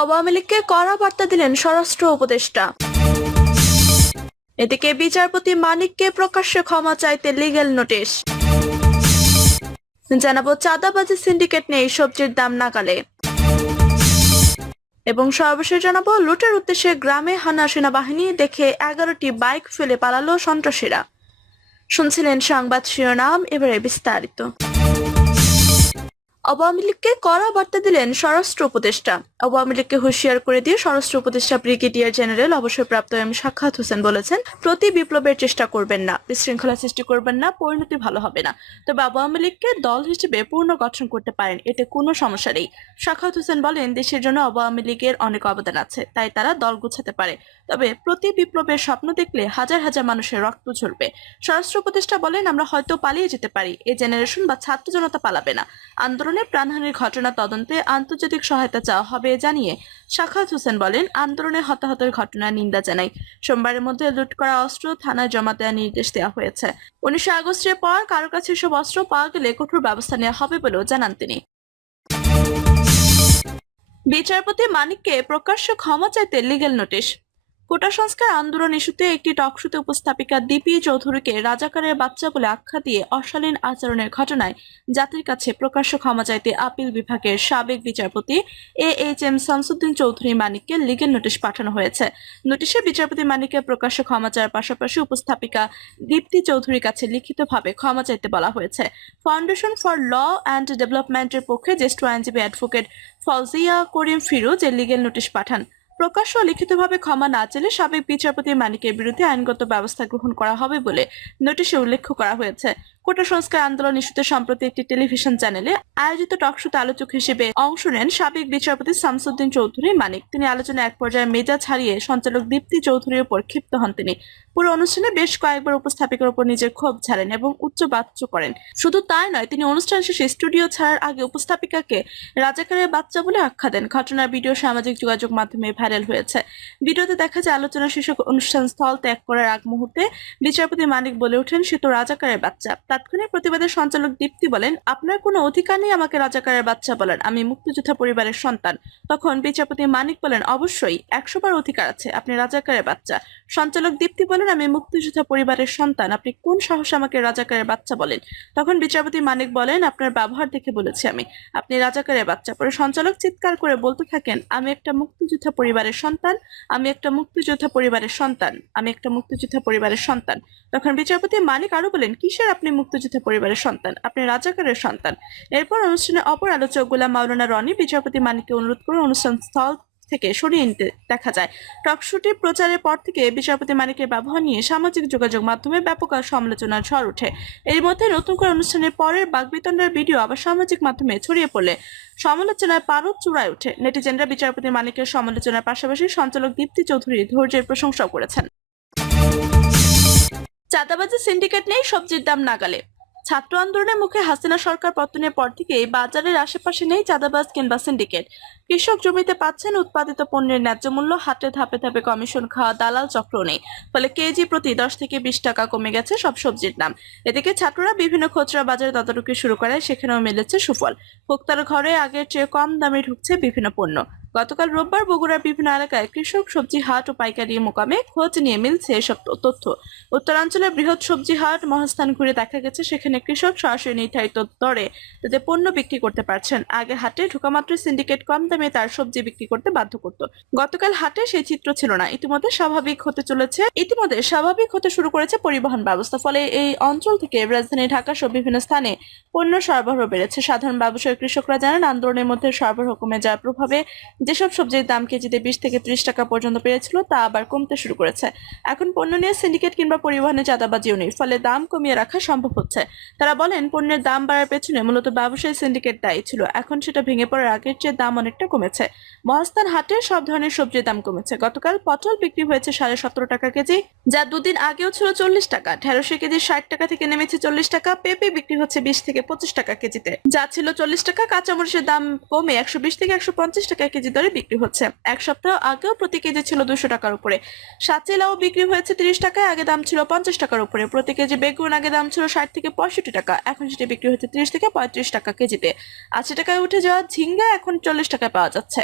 আওয়ামী লীগকে কড়া বার্তা দিলেন স্বরাষ্ট্র উপদেষ্টা। এদিকে বিচারপতি মানিককে প্রকাশ্যে ক্ষমা চাইতে লিগ্যাল নোটিশ জানাব চাঁদাবাজি সিন্ডিকেট নেই সবজির দাম নাকালে। এবং সর্বশেষ জানাব লুটের উদ্দেশ্যে গ্রামে হানা সেনাবাহিনী দেখে এগারোটি বাইক ফেলে পালালো সন্ত্রাসীরা। শুনছিলেন সংবাদ শিরোনাম, এবারে বিস্তারিত। আওয়ামী লীগকে কড়া বার্তা দিলেন স্বরাষ্ট্র উপদেষ্টা। আওয়ামী লীগকে হুঁশিয়ার করে দিয়ে স্বরাষ্ট্র উপদেষ্টা ব্রিগেডিয়ার জেনারেল অবসরপ্রাপ্ত এম সাক্ষাৎ হোসেন বলেছেন, প্রতি বিপ্লবের চেষ্টা করবেন না, বিশৃঙ্খলা সৃষ্টি করবেন না, পরিণতি ভালো হবে না। তবে আওয়ামী লীগকে দল হিসেবে পূর্ণ গঠন করতে পারেন, এতে কোনো সমস্যা নেই। সাক্ষাৎ হোসেন বলেন, দেশের জন্য আওয়ামী লীগের অনেক অবদান আছে, তাই তারা দল গুছাতে পারে। তবে প্রতি বিপ্লবের স্বপ্ন দেখলে হাজার হাজার মানুষের রক্ত ঝরবে। স্বরাষ্ট্র উপদেষ্টা বলেন, আমরা হয়তো পালিয়ে যেতে পারি এই জেনারেশন বা ছাত্র জনতা পালাবে না। আন্দোলনে প্রাণহানির ঘটনা তদন্তে আন্তর্জাতিক সহায়তা চাওয়া হবে জানিয়ে সাখাত হোসেন বলেন, আন্দোলনে হতাহতের ঘটনার নিন্দা জানাই। সোমবারের মধ্যে লুট করা অস্ত্র থানায় জমা দেওয়ার নির্দেশ দেওয়া হয়েছে। উনিশে আগস্টের পর কারও কাছে এসব অস্ত্র পাওয়া গেলে কঠোর ব্যবস্থা নেওয়া হবে বলেও জানান তিনি। বিচারপতি মানিককে প্রকাশ্য ক্ষমা চাইতে লিগেল নোটিশ কোটা সংস্কার আন্দোলন ইস্যুতে একটি টকশোতে উপস্থাপিকা দীপি চৌধুরীকে রাজাকারের বাচ্চা বলে আখ্যা দিয়ে অশালীন আচরণের ঘটনায় জাতির কাছে প্রকাশ্য ক্ষমা চাইতে আপিল বিভাগের সাবেক বিচারপতি A H M Shamsuddin Chowdhury মানিককে legal notice পাঠানো হয়েছে। নোটিশে বিচারপতি মানিককে প্রকাশ্য ক্ষমা চাওয়ার পাশাপাশি উপস্থাপিকা দীপ্তি চৌধুরীর কাছে লিখিতভাবে ক্ষমা চাইতে বলা হয়েছে। ফাউন্ডেশন ফর ল অ্যান্ড ডেভেলপমেন্টের পক্ষে জ্যেষ্ঠ আইনজীবী অ্যাডভোকেট ফৌজিয়া করিম ফিরোজ এর লিগেল নোটিশ পাঠান। প্রকাশ্য লিখিতভাবে ক্ষমা না চাইলে সাবেক বিচারপতি মানিকের বিরুদ্ধে আইনগত ব্যবস্থা গ্রহণ করা হবে বলে নোটিশে উল্লেখ করা হয়েছে। কোটা সংস্কার আন্দোলন ইস্যুতে সম্প্রতি একটি টেলিভিশন চ্যানেলে আয়োজিত টকশোতে আলোচক হিসেবে অংশ নেন সাবেক বিচারপতি শামসুদ্দিন চৌধুরী মানিক। তিনি আলোচনায় এক পর্যায়ে মেজাজ হারিয়ে সঞ্চালক দীপ্তি চৌধুরীর উপর ক্ষিপ্ত হন তিনি। পুরো অনুষ্ঠানে বেশ কয়েকবার উপস্থাপিকার উপর নিজের ক্ষোভ ঝাড়েন এবং উচ্চ বাচ্চ করেন। শুধু তাই নয়, তিনি অনুষ্ঠান শেষে স্টুডিও ছাড়ার আগে উপস্থাপিকাকে রাজাকারের বাচ্চা বলে আখ্যা দেন। ঘটনার ভিডিও সামাজিক যোগাযোগ মাধ্যমে ভাইরাল হয়েছে। ভিডিওতে দেখা যায়, আলোচনা শেষে অনুষ্ঠান স্থল ত্যাগ করার আগ মুহূর্তে বিচারপতি মানিক বলে ওঠেন, সে তো রাজাকারের বাচ্চা। তাৎক্ষণিক প্রতিবাদের সঞ্চালক দীপ্তি বলেন, আপনার কোনো অধিকার নেই আমাকে রাজাকারের বাচ্চা বলেন আমি মুক্তিযোদ্ধা পরিবারের সন্তান। তখন বিচারপতি মানিক বলেন, অবশ্যই, একশো বার অধিকার আছে, আপনি রাজাকারের বাচ্চা। সঞ্চালক দীপ্তি বলেন, আমি মুক্তিযোদ্ধা পরিবারের সন্তান, আপনি কোন সাহসে আমাকে রাজাকারের বাচ্চা বলেন? তখন বিচারপতি মানিক বলেন, আপনার ব্যবহার দেখে বলেছি আমি। আপনি রাজাকারের বাচ্চা। পরে সঞ্চালক চিৎকার করে বলতে থাকেন, আমি একটা মুক্তিযোদ্ধা পরিবারের সন্তান, আমি একটা মুক্তিযোদ্ধা পরিবারের সন্তান, আমি একটা মুক্তিযোদ্ধা পরিবারের সন্তান। তখন বিচারপতি মানিক আরও বলেন, কিসের আপনি মুক্তিযোদ্ধা পরিবারের সন্তান, আপনি রাজাকারের সন্তান। এরপর অনুষ্ঠানে অপর আলোচক গোলাম মাওলানা রনি বিচারপতি মানিককে অনুরোধ করে অনুষ্ঠান স্থল থেকে সরিয়ে নিতে দেখা যায়। টকশুটি প্রচারের পর থেকে বিচারপতি মানিকের ব্যবহার নিয়ে সামাজিক যোগাযোগ মাধ্যমে ব্যাপক সমালোচনার ঝড় ওঠে। এর মধ্যে নতুন করে অনুষ্ঠানের পরের বাগবিতণ্ডার ভিডিও আবার সামাজিক মাধ্যমে ছড়িয়ে পড়লে সমালোচনার পারদ চূড়ায় ওঠে। নেটিজেনরা বিচারপতি মানিকের সমালোচনার পাশাপাশি সঞ্চালক দীপ্তি চৌধুরী ধৈর্যের প্রশংসাও করেছেন। চাঁদাবাজি সিন্ডিকেট নেই সবজির দাম নাগালে। ছাত্র আন্দোলনের মুখে হাসিনা সরকার পতনের পর থেকে বাজারের আশেপাশে নেই চাঁদাবাজ কিংবা সিন্ডিকেট। কৃষক জমিতে পাচ্ছেন উৎপাদিত পণ্যের ন্যায্য মূল্য হাটে ধাপে ধাপে কমিশন খাওয়া দালাল চক্র নেই। ফলে কেজি প্রতি দশ থেকে বিশ টাকা কমে গেছে সব সবজির দাম। এদিকে ছাত্ররা বিভিন্ন খুচরা বাজারে তদারকি শুরু করে সেখানেও মিলেছে সুফল। ভোক্তার ঘরে আগের চেয়ে কম দামে ঢুকছে বিভিন্ন পণ্য। গতকাল রোববার বগুড়ার বিভিন্ন এলাকায় কৃষক সবজি হাট ও পাইকারি মোকামে খোঁজ নিয়ে মিলছে এসব তথ্য। উত্তরাঞ্চলের বৃহৎ সবজি হাট মহাস্থান ঘুরে দেখা গেছে, সেখানে কৃষক সরাসরি নির্ধারিত দরে তাদের পণ্য বিক্রি করতে পারছেন। আগে হাটে ঢোকামাত্র সিন্ডিকেট কম দামে তার সবজি বিক্রি করতে বাধ্য করত। গতকাল হাটে সেই চিত্র ছিল না। ইতিমধ্যে স্বাভাবিক হতে চলেছে। ইতিমধ্যে স্বাভাবিক হতে শুরু করেছে পরিবহন ব্যবস্থা। ফলে এই অঞ্চল থেকে রাজধানী, ঢাকা সহ বিভিন্ন স্থানে পণ্য সরবরাহ বেড়েছে। সাধারণ ব্যবসায়ী কৃষকরা জানান, আন্দোলনের মধ্যে সরবরাহ কমে যাওয়ার প্রভাবে যেসব সবজির দাম কেজিতে বিশ থেকে ত্রিশ টাকা পর্যন্ত বেড়েছিল তা আবার কমতে শুরু করেছে। এখন পণ্য নিয়ে সিন্ডিকেট কিংবা পরিবহনে চাঁদাবাজিও নেই ফলে দাম কমিয়ে রাখা সম্ভব হচ্ছে। তারা বলেন, পণ্যের দাম বাড়ার পেছনে মূলত ব্যবসায়ী সিন্ডিকেট দায়ী ছিল। এখন সেটা ভেঙে পড়ার আগের চেয়ে দাম অনেকটা কমেছে। মহাস্থান হাটে সব ধরনের সবজির দাম কমেছে। গতকাল পটল বিক্রি হয়েছে সাড়ে সতেরো টাকা কেজি, যা দুদিন আগেও ছিল চল্লিশ টাকা। ঢেঁড়সের কেজি ষাট টাকা থেকে নেমেছে চল্লিশ টাকা, পেঁপে বিক্রি হচ্ছে বিশ থেকে পঁচিশ টাকা কেজিতে। যা ছিল চল্লিশ টাকা, কাঁচামরিচের দাম কমে একশো বিশ থেকে একশো পঞ্চাশ টাকা কেজি দরে বিক্রি হচ্ছে। এক সপ্তাহ আগেও প্রতি কেজি ছিল দুশো টাকার উপরে। সাঁচি লাউ বিক্রি হয়েছে তিরিশ টাকায়, আগে দাম ছিল পঞ্চাশ টাকার উপরে। প্রতি কেজি বেগুন আগে দাম ছিল ষাট থেকে পঁয়ষট্টি টাকা। এখন সেটি বিক্রি হচ্ছে তিরিশ থেকে পঁয়ত্রিশ টাকা কেজিতে। আশি টাকায় উঠে যাওয়া ঝিঙ্গা এখন চল্লিশ টাকায় পাওয়া যাচ্ছে।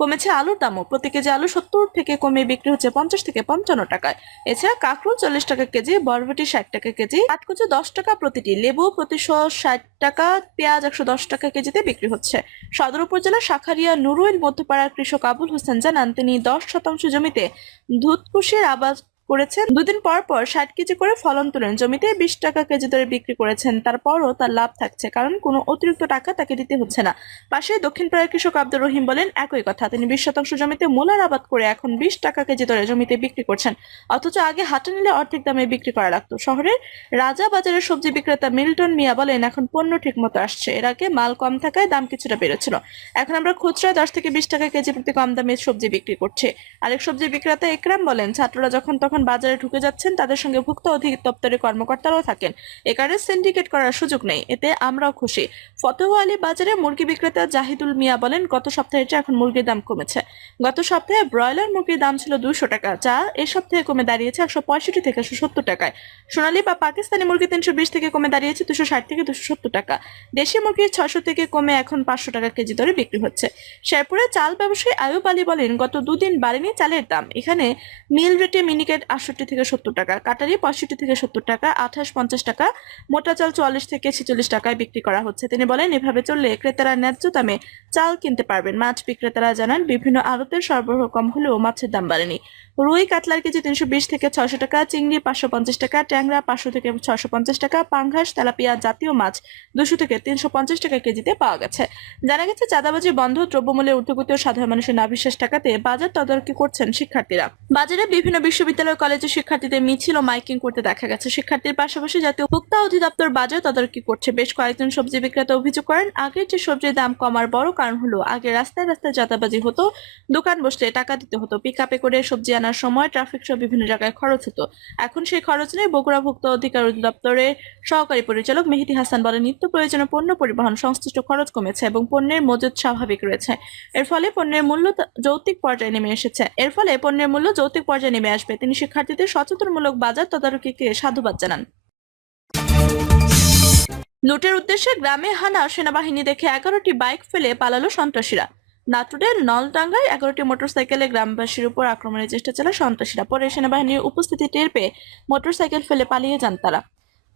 কমেছে আলুর দামও। প্রতি কেজি আলু সত্তর থেকে কমে বিক্রি হচ্ছে পঞ্চাশ থেকে পঞ্চান্ন টাকায়। এছাড়া কাঁকরোল চল্লিশ টাকা কেজি, বরবটি ষাট টাকা কেজি কাঠকুচু দশ টাকা প্রতিটি, লেবু প্রতিশো ষাট টাকা, পেঁয়াজ একশো দশ টাকা কেজিতে বিক্রি হচ্ছে। সদর উপজেলা শাখারিয়া নুরুইল মধ্যপাড়ার কৃষক আবুল হোসেন জানান, তিনি দশ শতাংশ জমিতে দুধকুশির আবাদ করেছেন। দুদিন পর পর ষাট কেজি করে ফলন তুলেন। জমিতে বিশ টাকা কেজি দরে বিক্রি করেছেন। তারপরও তার লাভ থাকছে, কারণ কোনো অতিরিক্ত টাকা তাকে দিতে হচ্ছে না। পাশে দক্ষিণ পাড়ার কৃষক আব্দুর রহিম বলেন, একই কথা, তিনি বিশ শতাংশ জমিতে মূলার আবাদ করে এখন বিশ টাকা কেজি দরে জমিতে বিক্রি করছেন। অথচ আগে হাটে নিলে অর্ধেক দামে বিক্রি করা লাগতো। শহরের রাজা বাজারের সবজি বিক্রেতা মিল্টন মিয়া বলেন, এখন পণ্য ঠিক মতো আসছে। এর আগে মাল কম থাকায় দাম কিছুটা বেড়েছিল। এখন আমরা খুচরা দশ থেকে বিশ টাকা কেজি প্রতি কম দামে সবজি বিক্রি করছে। আরেক সবজি বিক্রেতা একরাম বলেন, ছাত্ররা যখন তখন বাজারে ঢুকে যাচ্ছেন, তাদের সঙ্গে ভুক্ত অধিদপ্তরের কর্মকর্তারাও থাকেন। এ কারণে সিন্ডিকেট করার সুযোগ নেই, এতে আমরাও খুশি। ফতেহ আলী বাজারে মুরগি বিক্রেতা জাহিদুল মিয়া বলেন, গত সপ্তাহের চেয়ে এখন মুরগির দাম কমেছে। গত সপ্তাহে ব্রয়লার মুরগির দাম ছিল দুশো টাকা, যা এ সপ্তাহে কমে দাঁড়িয়েছে একশো পঁয়ষট্টি থেকে একশো সত্তর টাকায়। সোনালী বা পাকিস্তানি মুরগি তিনশো বিশ থেকে কমে দাঁড়িয়েছে দুশো ষাট থেকে দুশো সত্তর টাকা। দেশি মুরগি ছশো থেকে কমে এখন পাঁচশো টাকা কেজি দরে বিক্রি হচ্ছে। শেরপুরে চাল ব্যবসায়ী আয়ুব আলী বলেন, গত দুদিন বাড়েনি চালের দাম। এখানে মিল রেটে মিনিকেট আটষট্টি থেকে সত্তর টাকা, কাটারি পঁয়ষট্টি থেকে সত্তর টাকা, আঠাশ পঞ্চাশ টাকা, মোটা চাল চুয়াল্লিশ থেকে ছেচল্লিশ টাকায় বিক্রি করা হচ্ছে। তিনি বলেন, এভাবে চললে ক্রেতারা ন্যায্য দামে চাল কিনতে পারবেন। মাছ বিক্রেতারা জানান, বিভিন্ন আড়তের সরবরাহ কম হলেও মাছের দাম বাড়েনি। রুই, কাতলার কেজি তিনশো বিশ থেকে ছয়শো টাকা, চিংড়ি পাঁচশো পঞ্চাশ টাকা, ট্যাংরা পাঁচশো থেকে ছয়শো পঞ্চাশ টাকা পাঙ্ঘাস তেলাপিয়া জাতীয় মাছ দুশো থেকে তিনশো পঞ্চাশ টাকা কেজিতে পাওয়া গেছে। জানা গেছে, চাঁদাবাজি বন্ধ দ্রব্যমূল্যের ঊর্ধ্বগতি ও সাধারণ মানুষের নাভিশ্বাস টাকাতে বাজার তদারকি করছেন শিক্ষার্থীরা। বাজারে বিভিন্ন বিশ্ববিদ্যালয় কলেজের শিক্ষার্থীদের মিছিল ও মাইকিং করতে দেখা গেছে। শিক্ষার্থীর পাশাপাশি জাতীয় ভোক্তা অধিদপ্তর বাজার তদারকি করছে। বেশ কয়েকজন সবজি বিক্রেতা অভিযোগ করেন, আগের যে সবজির দাম কমার বড় কারণ হলো, আগে রাস্তায় রাস্তায় চাঁদাবাজি হতো, দোকান বসলে টাকা দিতে হতো পিক করে সবজি আনার সময় ট্রাফিক সহ বিভিন্ন জায়গায় খরচ হতো। এখন সেই খরচ নেই। বগুড়া ভোক্তা অধিকার অধিদপ্তরের সহকারী পরিচালক মেহেদি হাসান বলেন, নিত্য প্রয়োজনীয় পণ্য পরিবহন সংশ্লিষ্ট খরচ কমেছে এবং পণ্যের মজুদ স্বাভাবিক রয়েছে। এর ফলে পণ্যের মূল্য যৌক্তিক পর্যায়ে নেমে এসেছে। এর ফলে পণ্যের মূল্য যৌক্তিক পর্যায়ে নেমে আসবে। তিনি শিক্ষার্থীদের সচেতনমূলক বাজার তদারকিকে সাধুবাদ জানান। লুটের উদ্দেশ্যে গ্রামে হানা সেনাবাহিনী দেখে এগারোটি বাইক ফেলে পালালো সন্ত্রাসীরা। নাটোরের নলডাঙ্গায় এগারোটি মোটরসাইকেলে গ্রামবাসীর উপর আক্রমণের চেষ্টা চালায় সন্ত্রাসীরা। পরে সেনাবাহিনীর উপস্থিতি টের পেয়ে মোটরসাইকেল ফেলে পালিয়ে যান তারা।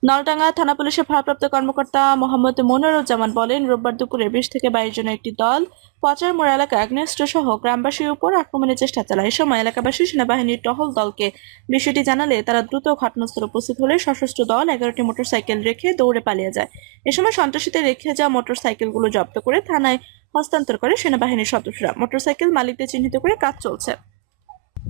নলডাঙ্গা থানা পুলিশের ভারপ্রাপ্ত কর্মকর্তা মোহাম্মদ মনিরুজ্জামান বলেন, রোববার দুপুরে বিশ থেকে বাইশ জনের একটি দল পচার মোড় এলাকায় আগ্নেয়াস্ত্র সহ গ্রামবাসীর উপর আক্রমণের চেষ্টা চালায়। এ সময় এলাকাবাসী সেনাবাহিনীর টহল দলকে বিষয়টি জানালে তারা দ্রুত ঘটনাস্থলে উপস্থিত হলে সশস্ত্র দল এগারোটি মোটরসাইকেল রেখে দৌড়ে পালিয়ে যায়। এ সময় সন্ত্রাসীদের রেখে যাওয়া মোটরসাইকেলগুলো জব্দ করে থানায় হস্তান্তর করে সেনাবাহিনীর সদস্যরা। মোটরসাইকেল মালিকদের চিহ্নিত করে কাজ চলছে।